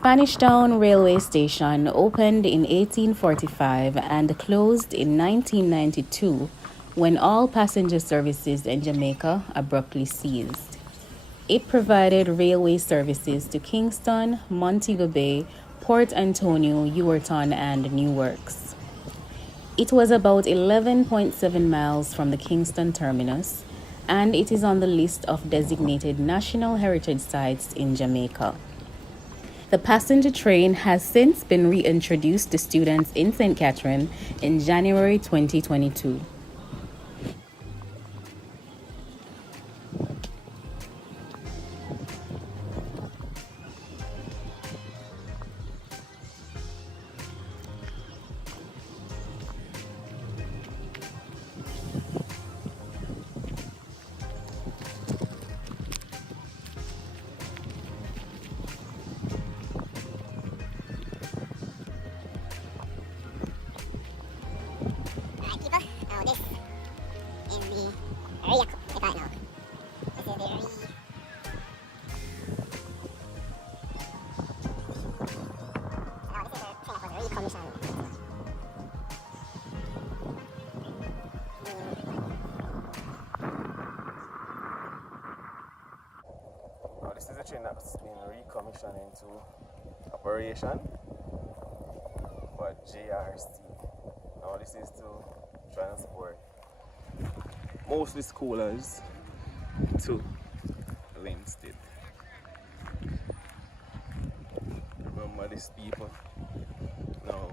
Spanish Town Railway Station opened in 1845 and closed in 1992 when all passenger services in Jamaica abruptly ceased. It provided railway services to Kingston, Montego Bay, Port Antonio, Ewerton, and Newarks. It was about 11.7 miles from the Kingston terminus, and it is on the list of designated National Heritage Sites in Jamaica. The passenger train has since been reintroduced to students in St. Catherine in January 2022. This is a train that's been recommissioned into operation for JRC. Now this is to transport mostly scholars to Linstead. Remember these people? Now,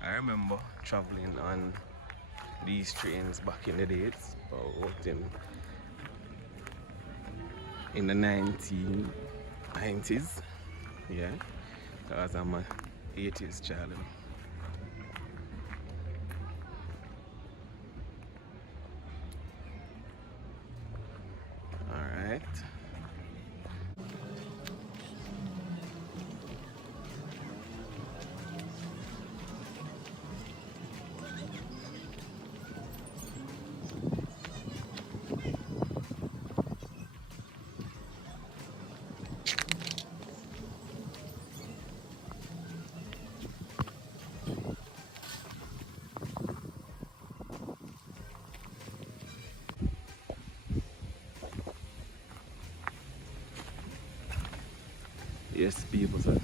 I remember traveling on these trains back in the days, about in the 1990s, yeah, because I'm a 80s child. All right. Yes, people, so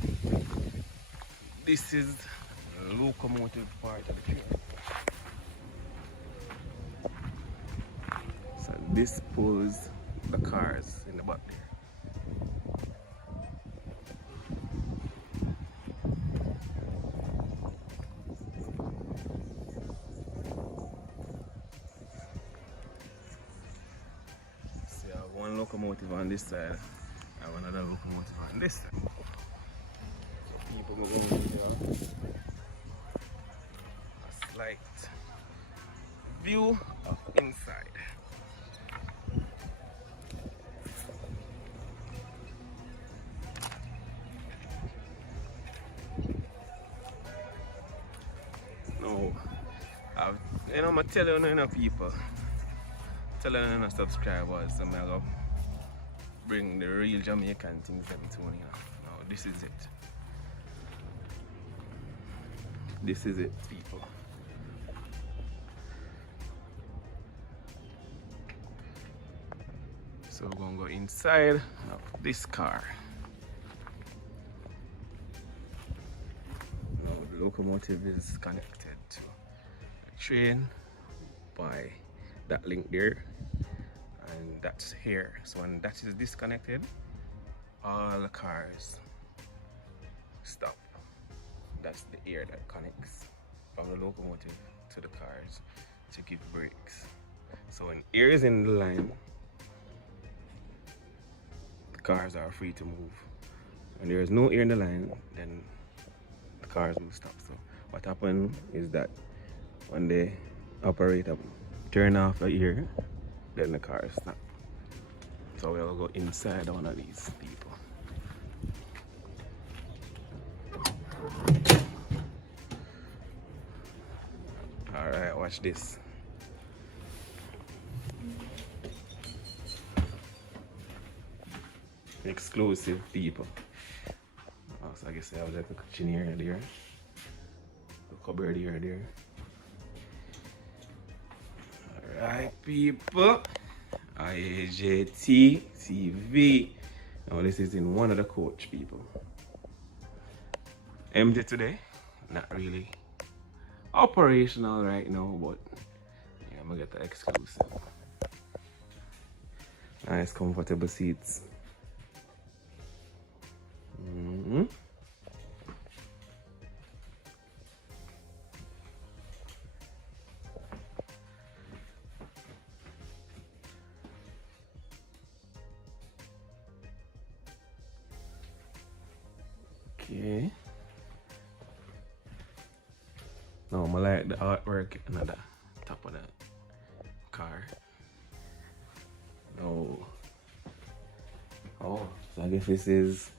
this is the locomotive part of the train. So this pulls the cars in the back there. So you have one locomotive on this side, I have another locomotive on this side. People go going here. A slight view of inside. No, I'm telling you, people, telling you, subscribers, so I'm gonna bring the real Jamaican things them to you. Now, this is it. This is it, people. So we're gonna go inside of this car. Now the locomotive is connected to a train by that link there, and that's here. So when that is disconnected, all the cars stop. That's the air that connects from the locomotive to the cars to give brakes. So when air is in the line, the cars are free to move. When there is no air in the line, then the cars will stop. So what happens is that when the operator turn off the air, then the cars stop. So we'll go inside one of these people. Alright, watch this. exclusive people. So I guess I have like a kitchen area there, the cupboard area there. Alright people, IAJT TV. Now this is in one of the coach people. Empty today, not really operational right now, but yeah, I'm gonna get the exclusive. Nice comfortable seats. Okay. Now I like the artwork on the top of the car. No. Oh, so I guess this is,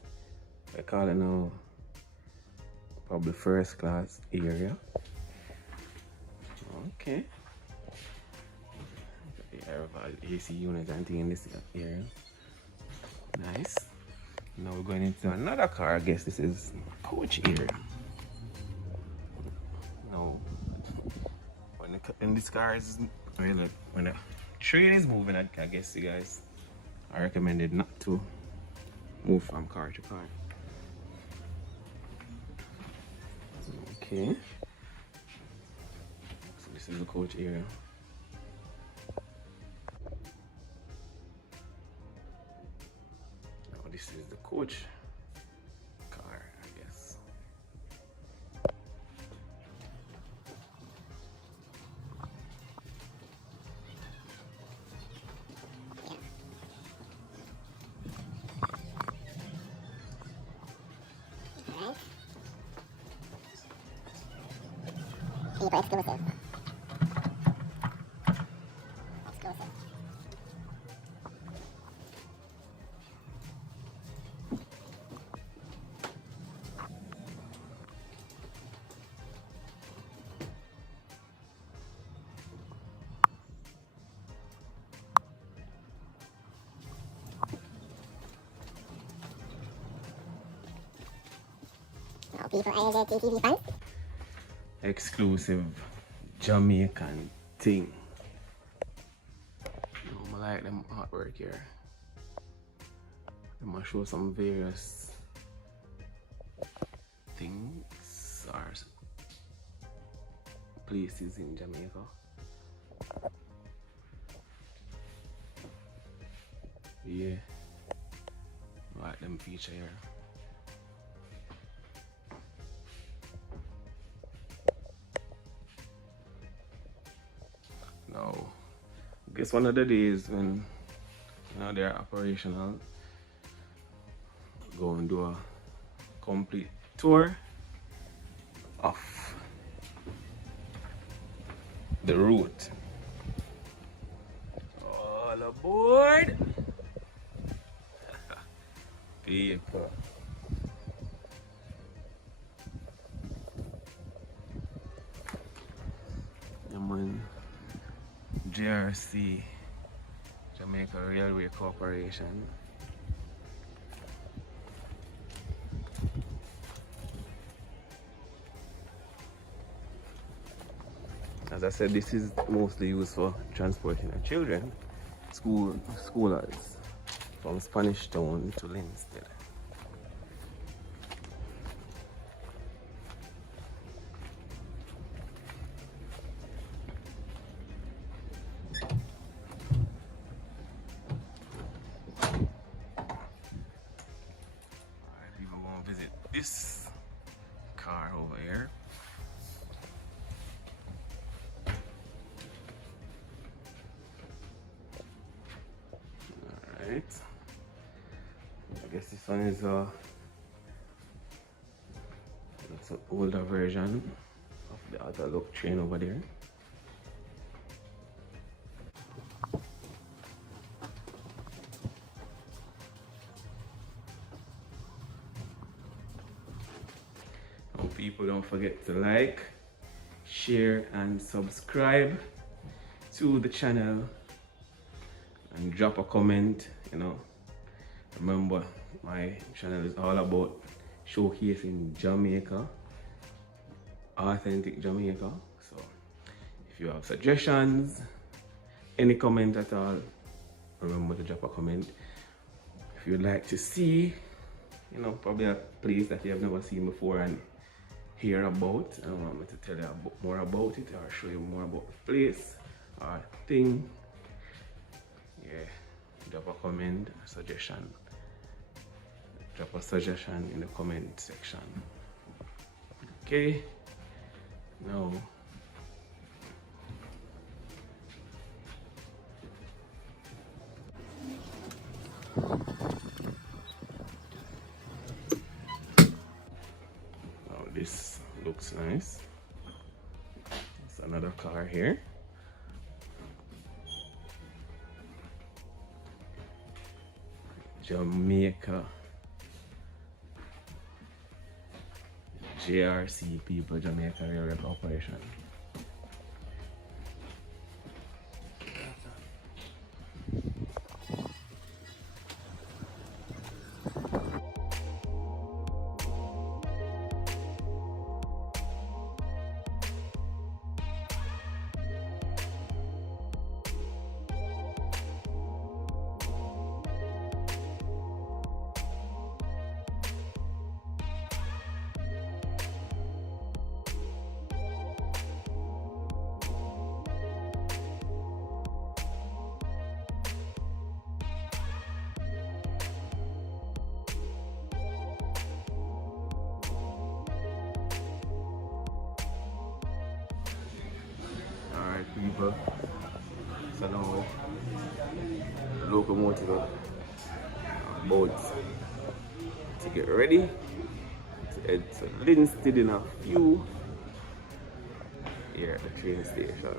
I call it now, probably first class area. Okay. Yeah, AC unit and thing in this area. Nice. Now we're going into another car. I guess this is coach area. No. When this car is, when the train is moving, I guess you guys are recommended not to move from car to car. Okay. So this is the coach area. Now this is the coach car, I guess. Super exclusive. Exclusive. Now, people ILJT TV fans. Exclusive Jamaican thing. I like them artwork here. I'm gonna show some various things or places in Jamaica. Yeah, I like them feature here. Now, I guess one of the days when they're operational, go and do a complete tour of the route. All aboard! People. JRC, Jamaica Railway Corporation. As I said, this is mostly used for transporting our children, schoolers, from Spanish Town to Linstead. Visit this car over here. Alright. I guess this one is it's an older version of the other look train over there. People, don't forget to like, share and subscribe to the channel and drop a comment. Remember My channel is all about showcasing Jamaica, authentic Jamaica. So if you have suggestions, any comment at all, remember to drop a comment. If you'd like to see, you know, probably a place that you have never seen before and hear about, and want me to tell you more about it or show you more about the place or thing, yeah, drop a comment, a suggestion. Drop a suggestion in the comment section. Okay, now this looks nice. There's another car here. Jamaica JRC people, Jamaica Railway Corporation. Alright people, so now the locomotive boats to get ready to head to Linstead in a few here at the train station.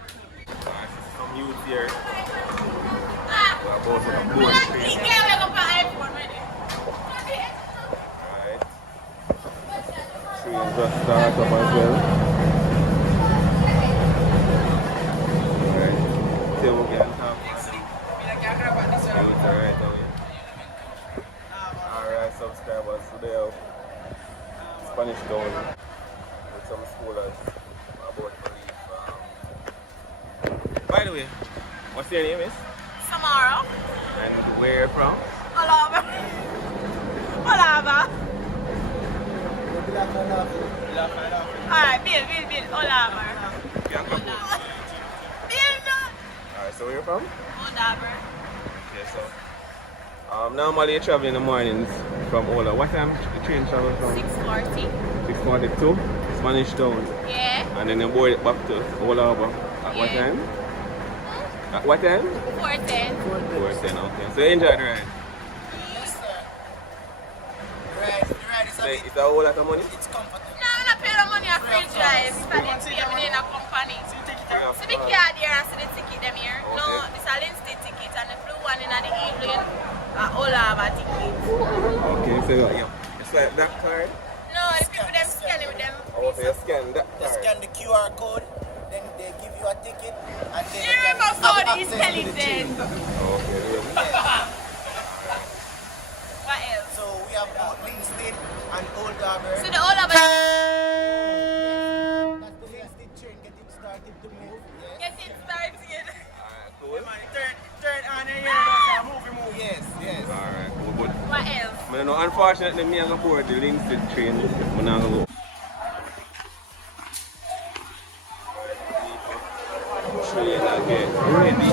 Some youth here. We're about to board train. Alright. Train just start up as well. Alright. See what we can have. Alright, subscribers today. Spanish Town with some scholars about to leave. By the way, what's your name is? Samara. And where you're from? Olava. Olava. Alright, Bill. Olava. Bill. Alright, so where you're from? Olava. Okay, so normally you travel in the mornings from Ola. What time the train travel from? 6:40. 6:42, Spanish Town. Yeah. And then you board it back to Ola at what Yeah. time? At what time? 4:10. 4:10, okay. So you enjoy the ride? The ride is a bit, It's a whole lot of money? it's comfortable. No, I'm not paying the money at free drive. If I didn't pay me in a company. See the card here and see the ticket them here. No, this is a Linstead ticket and the blue one in the evening. Olava ticket. Okay, so yeah. It's like that card? No, the people them scan it with them. Oh, so you scan that They card? scan the QR code, then they give you a ticket, and then You remember have how these access to the train. intelligent. Okay, really? What else? So we have both Linstead and Old Harbour. So the Olava That's the Linstead train getting started to move. Yes. get it started. Alright, cool. Turn on and move. Yes. Alright, cool, good. What else? I don't know, unfortunately, me and board the Linstead train. I'm not going to go. Train again, ready.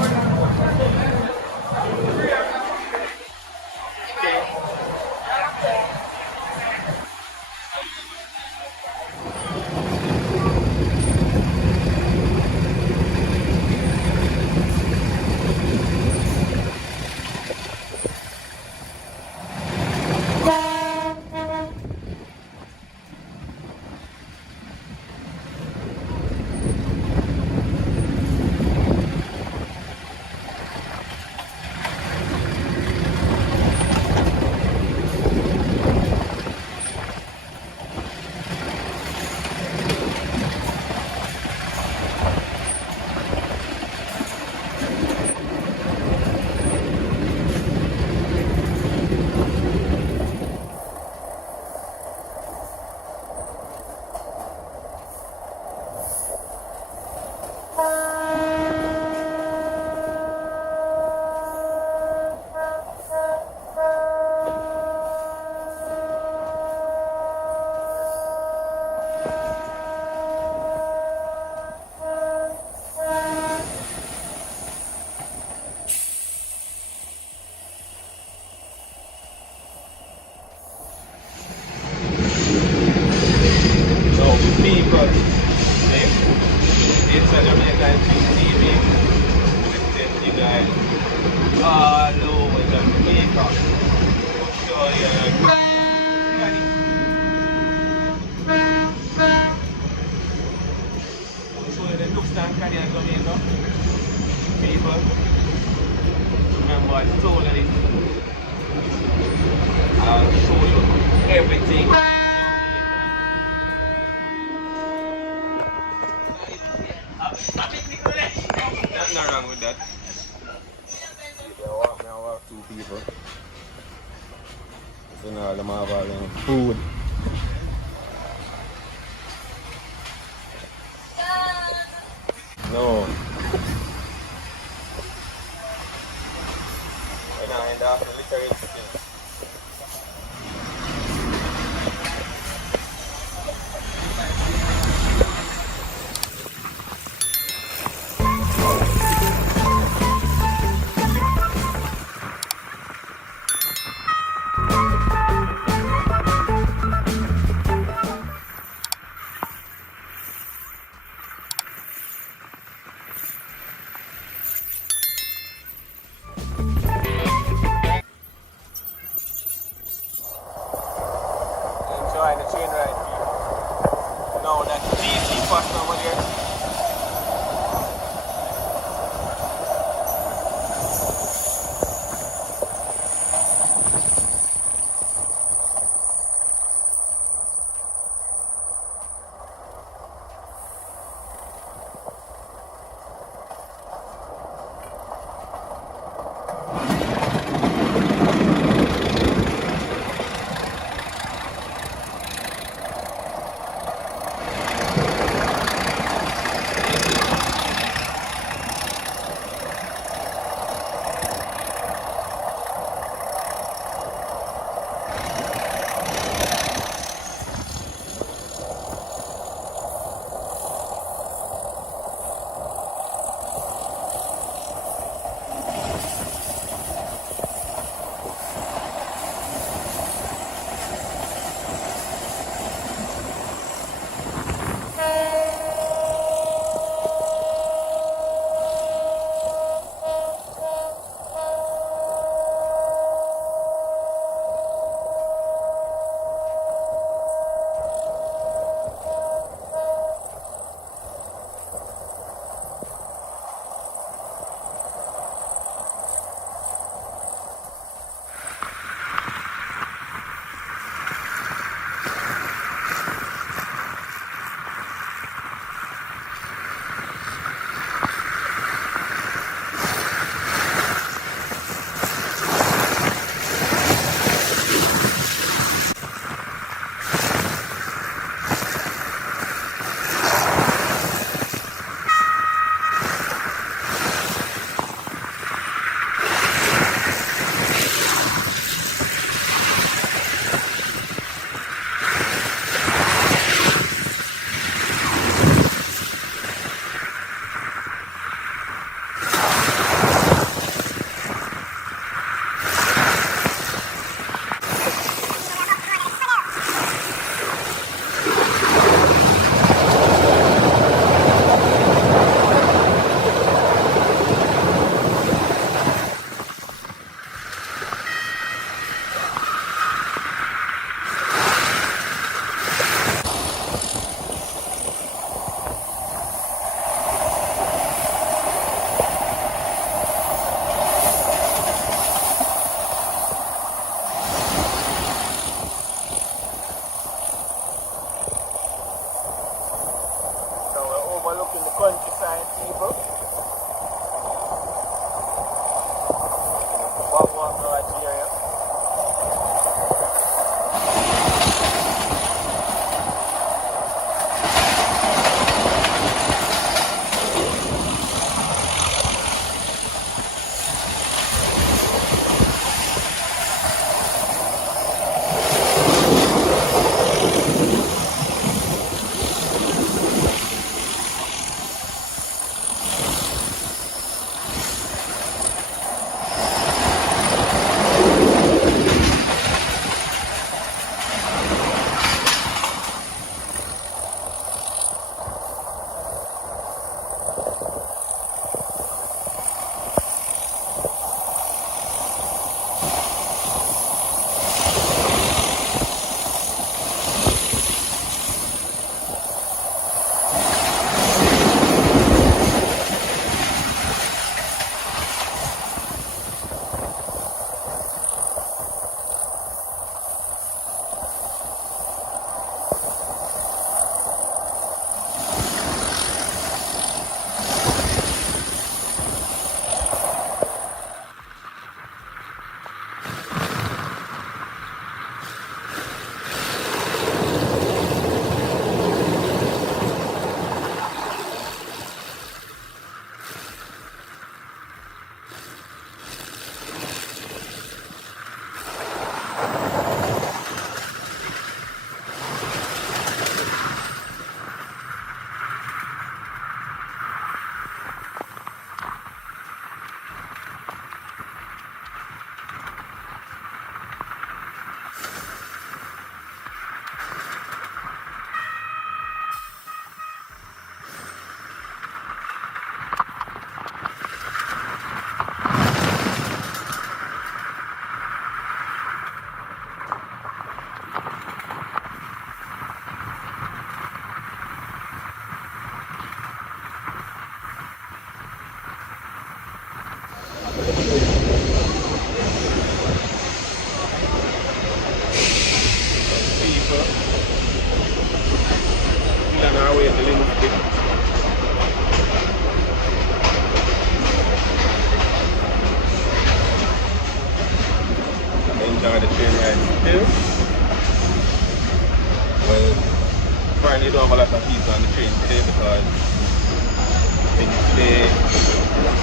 Jamaican TV with them guys all over Jamaica. So yeah. So the Tuxtan Canyon Jamaica people. Remember I told you I'll show you everything. Nothing wrong with that. I walk two people. So now them have all them food. No. We're not in the liquor incident.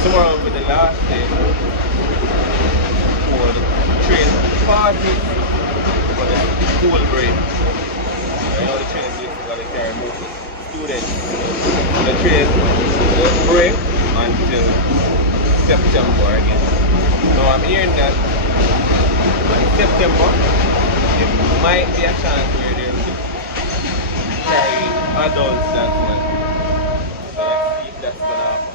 tomorrow will be the last day for the train party for the school break. I know the train is going to carry most of the students. So the train will break until September again. Now I'm hearing that in September there might be a chance where they will carry adults as well. So let's see if that's going to happen.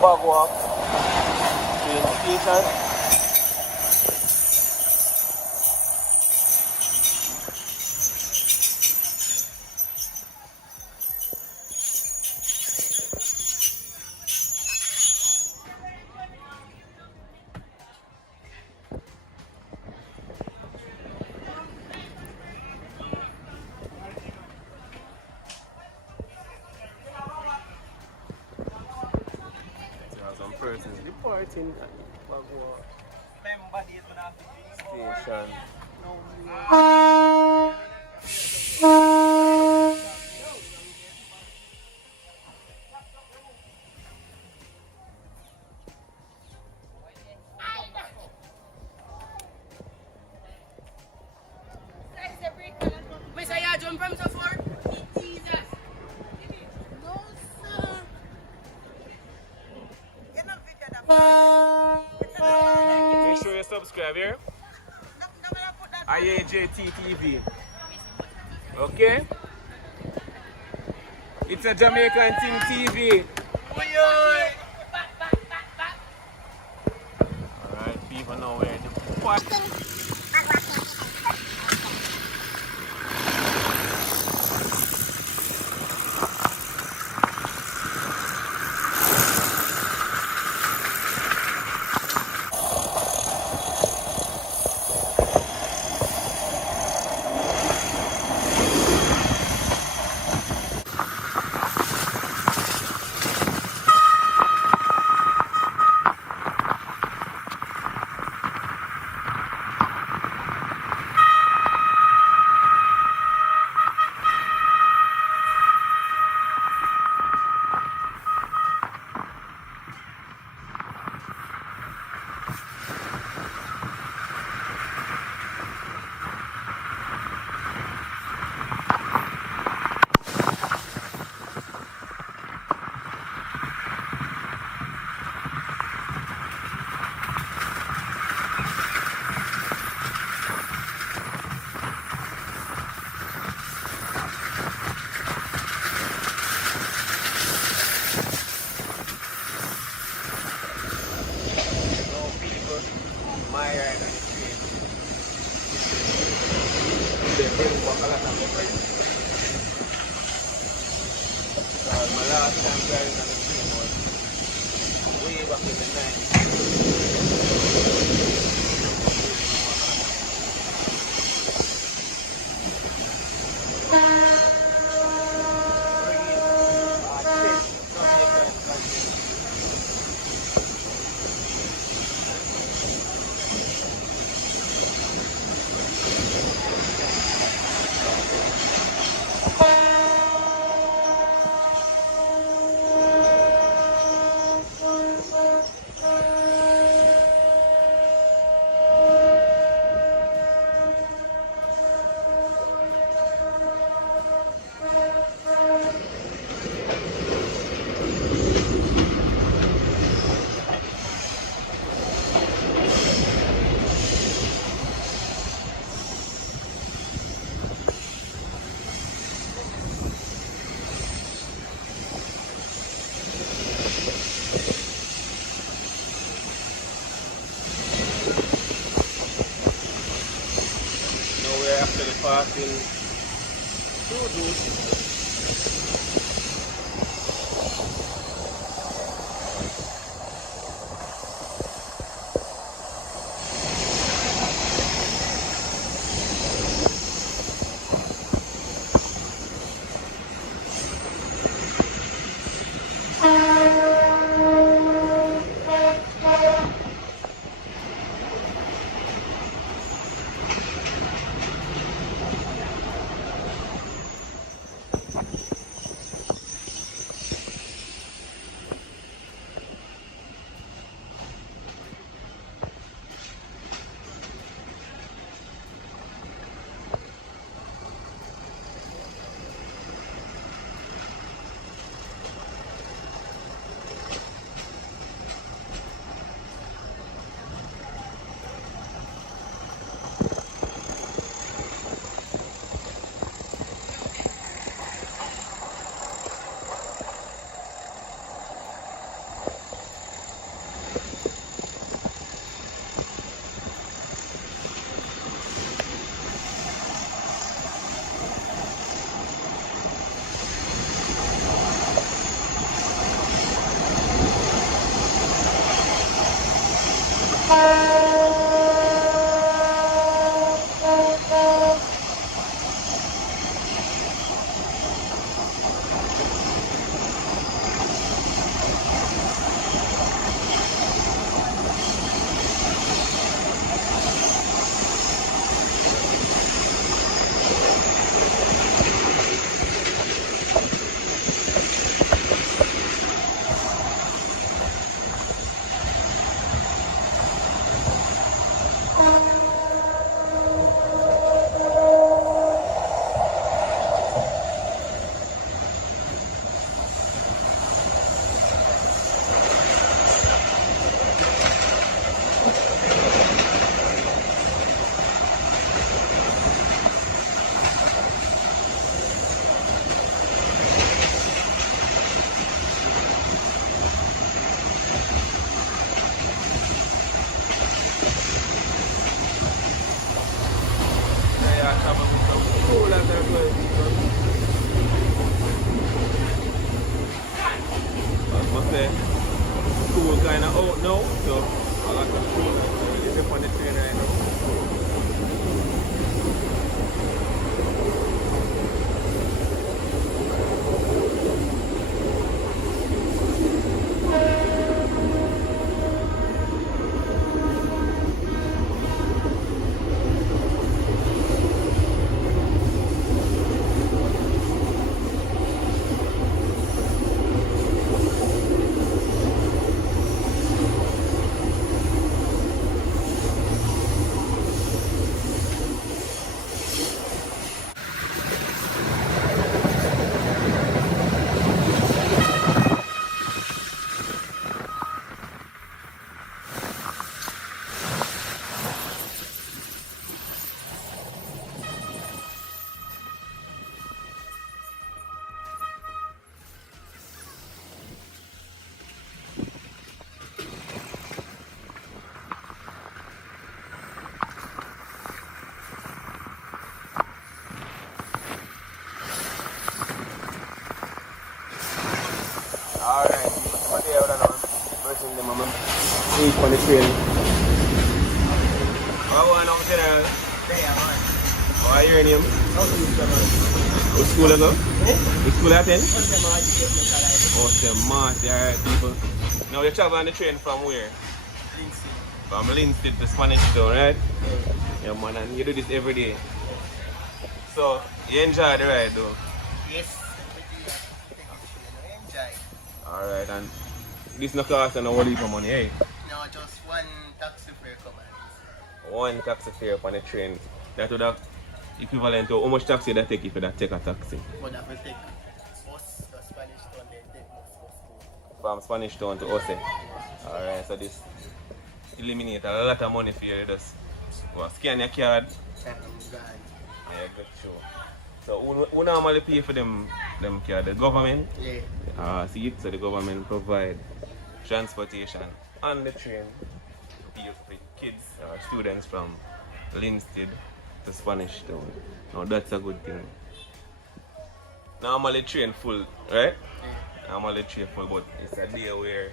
Bug walk train station. 14 Bagua station. Make sure you subscribe here. IAJT TV. Okay? It's a Jamaican Team TV. Alright, people know where the part. My last time driving on the train was way back in the 99. Now we're actually passing through this. Wait for the train. How are you, General? How are your name? What school you go? What school you attend? Oh, St. Martin, alright people. Now you travel on the train from where? From Linstead to Spanish Town, right? Yeah man, and you do this every day. So, you enjoy the ride though? Yes, we do enjoy. Alright, and this no cost and no worry for money, eh? No, just one taxi fare commands. One taxi fare upon the train. That would have equivalent to how much taxi that take if you take a taxi? But that will take bus to Spanish Town, then take bus to From Spanish Town to Ose. Alright, so this eliminate a lot of money for you. Just go scan your card. Gone. Yeah, good show. So who normally pay for them card? The government? Yeah. See, so the government provide transportation on the train for kids or students from Linstead to Spanish Town. Now that's a good thing. Normally train full, right? Yeah. Normally train full, but it's a day where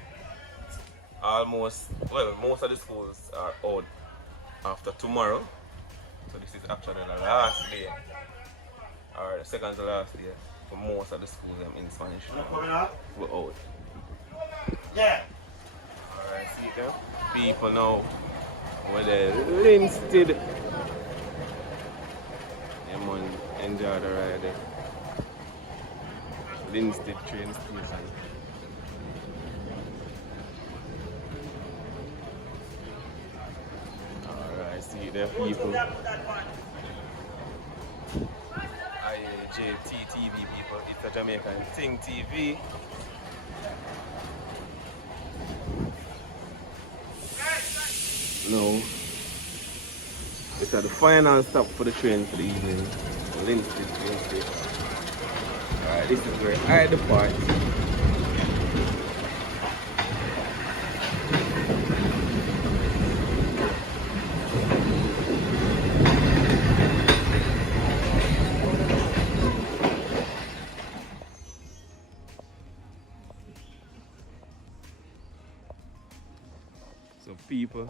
most of the schools are out after tomorrow. So this is actually the last day, or the second to last day for most of the schools in Spanish Town. We're out. Yeah. Alright, see them? People now with the Linstead. Yeah man, enjoy the ride there. Linstead train station. Alright, see the people. IJTTV people, it's a Jamaican Thing TV. No. It's at the final stop for the train for the evening. Linstead train station. Alright, this is where I depart. So people,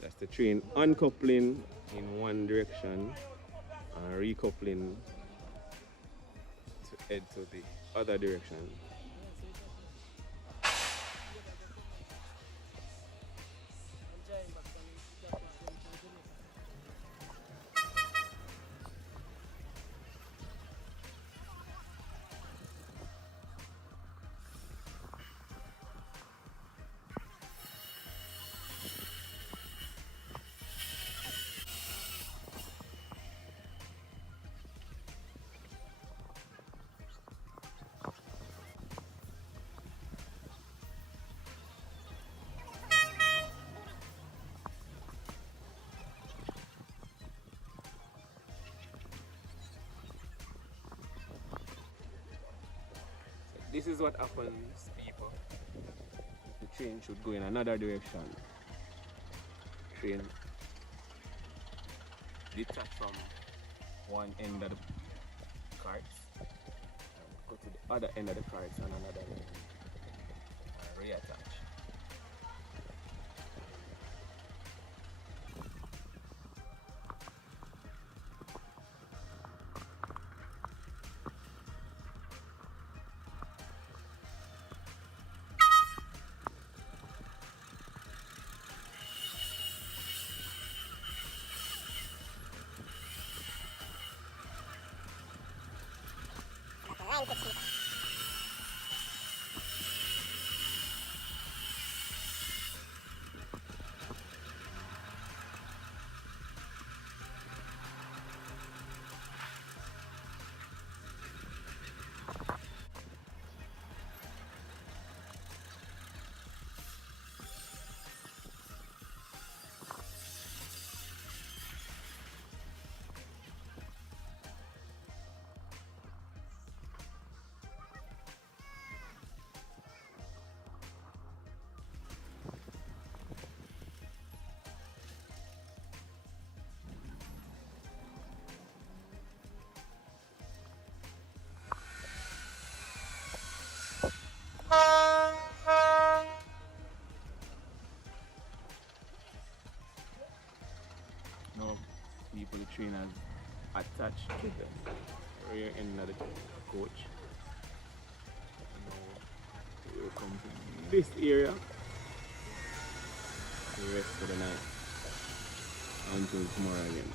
that's the train uncoupling in one direction and recoupling to head to the other direction. This is what happens, people. The train should go in another direction. Train detach from one end of the carts and go to the other end of the carts on another end and reattach. attached to the rear end of the coach. Now we'll come to this area the rest of the night until tomorrow again.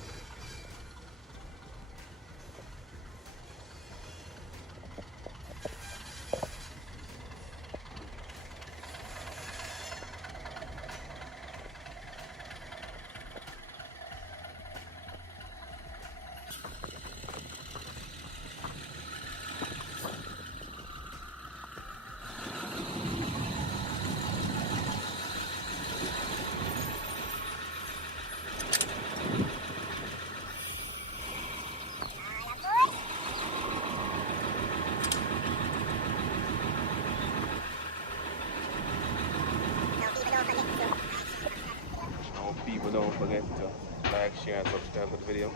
People don't forget to like, share and subscribe to the video.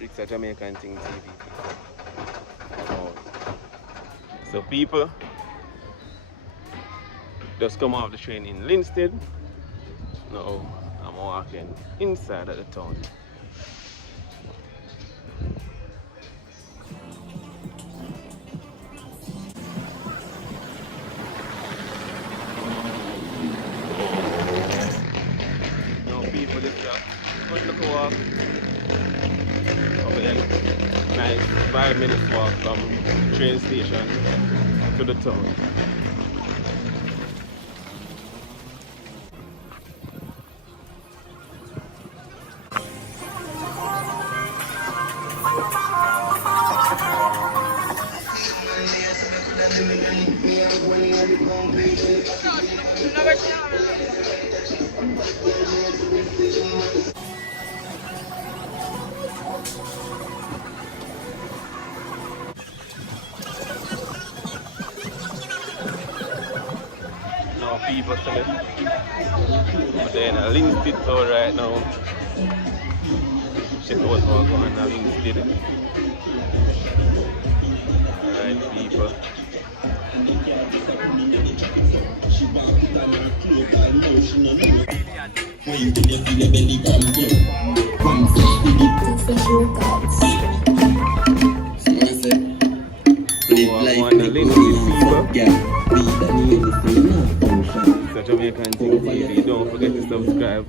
It's a Jamaican thing TV. So people just come off the train in Linstead. Now I'm walking inside of the town. People, this is a good little walk over here. Nice 5 minutes walk from the train station to the town. Now people selling, but then a Linstead tour right now. Check out what's going on in Linstead. Alright people. It's a Jamaican thing TV. Don't forget to subscribe.